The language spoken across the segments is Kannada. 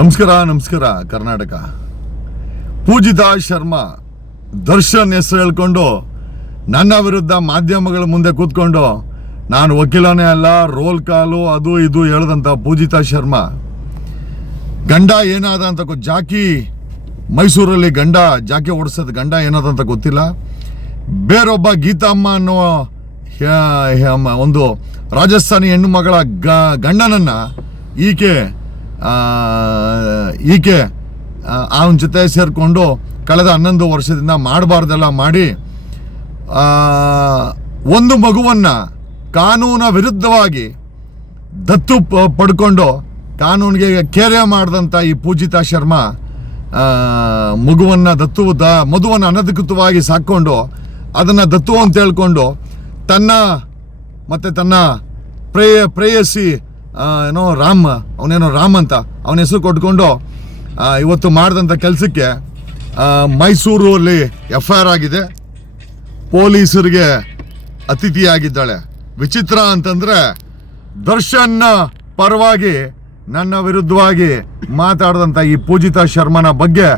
ನಮಸ್ಕಾರ ಕರ್ನಾಟಕ. ಪೂಜಿತಾ ಶರ್ಮಾ ದರ್ಶನ್ ಹೆಸರು ಹೇಳ್ಕೊಂಡು ನನ್ನ ವಿರುದ್ಧ ಮಾಧ್ಯಮಗಳ ಮುಂದೆ ಕೂತ್ಕೊಂಡು ನಾನು ವಕೀಲನೇ ಅಲ್ಲ, ರೋಲ್ ಕಾಲು ಅದು ಇದು ಹೇಳ್ದಂಥ ಪೂಜಿತಾ ಶರ್ಮಾ ಗಂಡ ಏನಾದ ಅಂತ ಜಾಕಿ ಮೈಸೂರಲ್ಲಿ ಜಾಕಿ ಓಡಿಸೋದು ಗಂಡ ಏನಾದ ಅಂತ ಗೊತ್ತಿಲ್ಲ. ಬೇರೊಬ್ಬ ಗೀತಮ್ಮ ಅನ್ನೋ ಒಂದು ರಾಜಸ್ಥಾನಿ ಹೆಣ್ಣು ಮಗಳ ಗಂಡನನ್ನು ಈಕೆ ಅವನ ಜೊತೆ ಸೇರಿಕೊಂಡು ಕಳೆದ 11 ವರ್ಷದಿಂದ ಮಾಡಬಾರ್ದೆಲ್ಲ ಮಾಡಿ ಒಂದು ಮಗುವನ್ನು ಕಾನೂನ ವಿರುದ್ಧವಾಗಿ ದತ್ತು ಪಡ್ಕೊಂಡು ಕಾನೂನಿಗೆ ಕೇರೆ ಮಾಡಿದಂಥ ಈ ಪೂಜಿತಾ ಶರ್ಮಾ ಮಗುವನ್ನು ಅನಧಿಕೃತವಾಗಿ ಸಾಕ್ಕೊಂಡು ಅದನ್ನು ದತ್ತು ಅಂತ ಹೇಳ್ಕೊಂಡು ತನ್ನ ಪ್ರೇಯಸಿ ಅವನೇನೋ ರಾಮ್ ಅಂತ ಅವನ ಹೆಸರು ಕೊಟ್ಕೊಂಡು ಇವತ್ತು ಮಾಡಿದಂಥ ಕೆಲಸಕ್ಕೆ ಮೈಸೂರಲ್ಲಿ FIR ಆಗಿದೆ. ಪೊಲೀಸರಿಗೆ ಅತಿಥಿಯಾಗಿದ್ದಾಳೆ. ವಿಚಿತ್ರ ಅಂತಂದರೆ ದರ್ಶನ್ನ ಪರವಾಗಿ ನನ್ನ ವಿರುದ್ಧವಾಗಿ ಮಾತಾಡಿದಂಥ ಈ ಪೂಜಿತಾ ಶರ್ಮನ ಬಗ್ಗೆ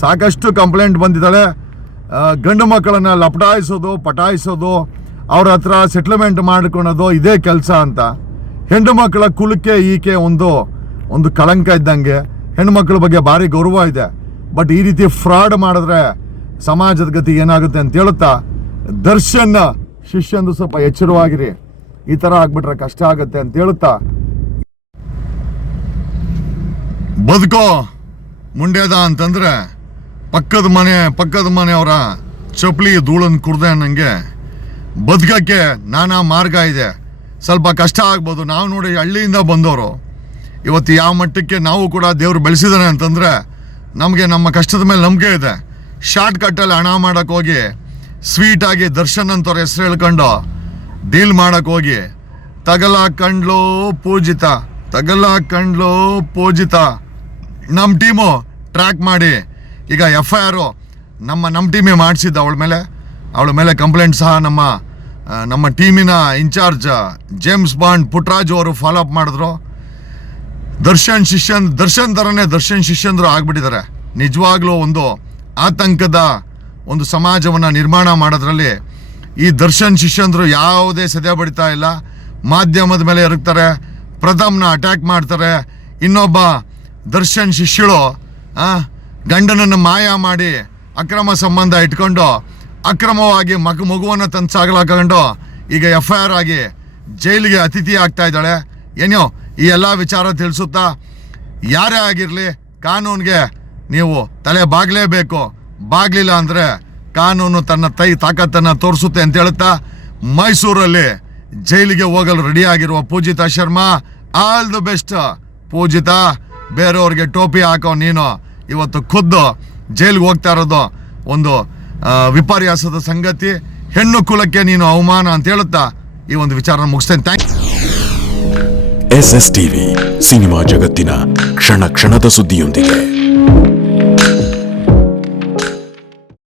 ಸಾಕಷ್ಟು ಕಂಪ್ಲೇಂಟ್ ಬಂದಿದ್ದಾಳೆ. ಗಂಡು ಮಕ್ಕಳನ್ನು ಪಟಾಯಿಸೋದು ಅವ್ರ ಹತ್ರ ಸೆಟ್ಲ್ಮೆಂಟ್ ಮಾಡ್ಕೊಳೋದು ಇದೇ ಕೆಲಸ ಅಂತ. ಹೆಣ್ಣು ಮಕ್ಕಳ ಕುಲಕ್ಕೆ ಈಕೆ ಒಂದು ಕಳಂಕ ಇದ್ದಂಗೆ. ಹೆಣ್ಣು ಮಕ್ಕಳ ಬಗ್ಗೆ ಭಾರಿ ಗೌರವ ಇದೆ. ಬಟ್ ಈ ರೀತಿ ಫ್ರಾಡ್ ಮಾಡಿದ್ರೆ ಸಮಾಜದ ಗತಿ ಏನಾಗುತ್ತೆ ಅಂತ ಹೇಳುತ್ತಾ, ದರ್ಶನ್ ಶಿಷ್ಯಂದು ಸ್ವಲ್ಪ ಎಚ್ಚರವಾಗಿರಿ, ಈ ಥರ ಆಗ್ಬಿಟ್ರೆ ಕಷ್ಟ ಆಗುತ್ತೆ ಅಂತ ಹೇಳುತ್ತಾ, ಬದುಕೋ ಮುಂಡೇದ ಅಂತಂದ್ರೆ ಪಕ್ಕದ ಮನೆಯವರ ಚಪ್ಪಲಿ ಧೂಳನ್ನು ಕುಡ್ದೆ ಅನ್ನಂಗೆ ಬದುಕಕ್ಕೆ ನಾನಾ ಮಾರ್ಗ ಇದೆ. ಸ್ವಲ್ಪ ಕಷ್ಟ ಆಗ್ಬೋದು. ನಾವು ನೋಡಿ ಹಳ್ಳಿಯಿಂದ ಬಂದವರು ಇವತ್ತು ಯಾವ ಮಟ್ಟಕ್ಕೆ ನಾವು ಕೂಡ ದೇವರು ಬೆಳೆಸಿದಾನೆ ಅಂತಂದರೆ ನಮಗೆ ನಮ್ಮ ಕಷ್ಟದ ಮೇಲೆ ನಂಬಿಕೆ ಇದೆ. ಶಾರ್ಟ್ ಕಟ್ಟಲ್ಲಿ ಹಣ ಮಾಡೋಕ್ಕೆ ಹೋಗಿ ಸ್ವೀಟಾಗಿ ದರ್ಶನ್ ಅಂತವ್ರ ಹೆಸರು ಹೇಳ್ಕೊಂಡು ಡೀಲ್ ಮಾಡೋಕ್ಕೆ ಹೋಗಿ ತಗಲಾಕಂಡ್ಲೋ ಪೂಜಿತಾ ನಮ್ಮ ಟೀಮು ಟ್ರ್ಯಾಕ್ ಮಾಡಿ ಈಗ FIR ನಮ್ಮ ಟೀಮೇ ಮಾಡಿಸಿದ್ದ ಅವಳ ಮೇಲೆ ಕಂಪ್ಲೇಂಟ್ ಸಹ ನಮ್ಮ ಟೀಮಿನ ಇನ್ಚಾರ್ಜ್ ಜೇಮ್ಸ್ ಬಾಂಡ್ ಪುಟ್ರಾಜು ಅವರು ಫಾಲೋ ಅಪ್ ಮಾಡಿದ್ರು. ದರ್ಶನ್ ಥರನೇ ದರ್ಶನ್ ಶಿಷ್ಯಂದ್ರು ಆಗ್ಬಿಟ್ಟಿದ್ದಾರೆ. ನಿಜವಾಗ್ಲೂ ಒಂದು ಆತಂಕದ ಒಂದು ಸಮಾಜವನ್ನು ನಿರ್ಮಾಣ ಮಾಡೋದ್ರಲ್ಲಿ ಈ ದರ್ಶನ್ ಶಿಷ್ಯಂದ್ರು ಯಾವುದೇ ಸದ್ಯ ಬಡಿತಾ ಇಲ್ಲ. ಮಾಧ್ಯಮದ ಮೇಲೆ ಎರಗ್ತಾರೆ, ಪ್ರಥಮ್ನ ಅಟ್ಯಾಕ್ ಮಾಡ್ತಾರೆ. ಇನ್ನೊಬ್ಬ ದರ್ಶನ್ ಶಿಷ್ಯಳು ಗಂಡನನ್ನು ಮಾಯ ಮಾಡಿ ಅಕ್ರಮ ಸಂಬಂಧ ಇಟ್ಕೊಂಡು ಅಕ್ರಮವಾಗಿ ಮಗುವನ್ನು ತಂದು ಸಾಗಲಾಕೊಂಡು ಈಗ FIR ಆಗಿ ಜೈಲಿಗೆ ಅತಿಥಿ ಆಗ್ತಾ ಇದ್ದಾಳೆ. ಏನೋ ಈ ಎಲ್ಲ ವಿಚಾರ ತಿಳಿಸುತ್ತಾ, ಯಾರೇ ಆಗಿರಲಿ ಕಾನೂನಿಗೆ ನೀವು ತಲೆ ಬಾಗಲೇಬೇಕು. ಬಾಗ್ಲಿಲ್ಲ ಅಂದರೆ ಕಾನೂನು ತನ್ನ ತಾಕತ್ತನ್ನು ತೋರಿಸುತ್ತೆ ಅಂತ ಹೇಳುತ್ತಾ, ಮೈಸೂರಲ್ಲಿ ಜೈಲಿಗೆ ಹೋಗಲು ರೆಡಿಯಾಗಿರುವ ಪೂಜಿತಾ ಶರ್ಮಾ, ಆಲ್ ದಿ ಬೆಸ್ಟ್ ಪೂಜಿತಾ. ಬೇರೆಯವ್ರಿಗೆ ಟೋಪಿ ಹಾಕೋ ನೀನು ಇವತ್ತು ಖುದ್ದು ಜೈಲಿಗೆ ಹೋಗ್ತಾ ಇರೋದು ಒಂದು ವಿಪರ್ಯಾಸದ ಸಂಗತಿ. ಹೆಣ್ಣು ಕುಲಕ್ಕೆ ನೀನು ಅವಮಾನ ಅಂತ ಹೇಳುತ್ತಾ ಈ ಒಂದು ವಿಚಾರ ಮುಗಿಸ್ತೇನೆ. SSTV ಸಿನಿಮಾ ಜಗತ್ತಿನ ಕ್ಷಣ ಕ್ಷಣದ ಸುದ್ದಿಯೊಂದಿಗೆ.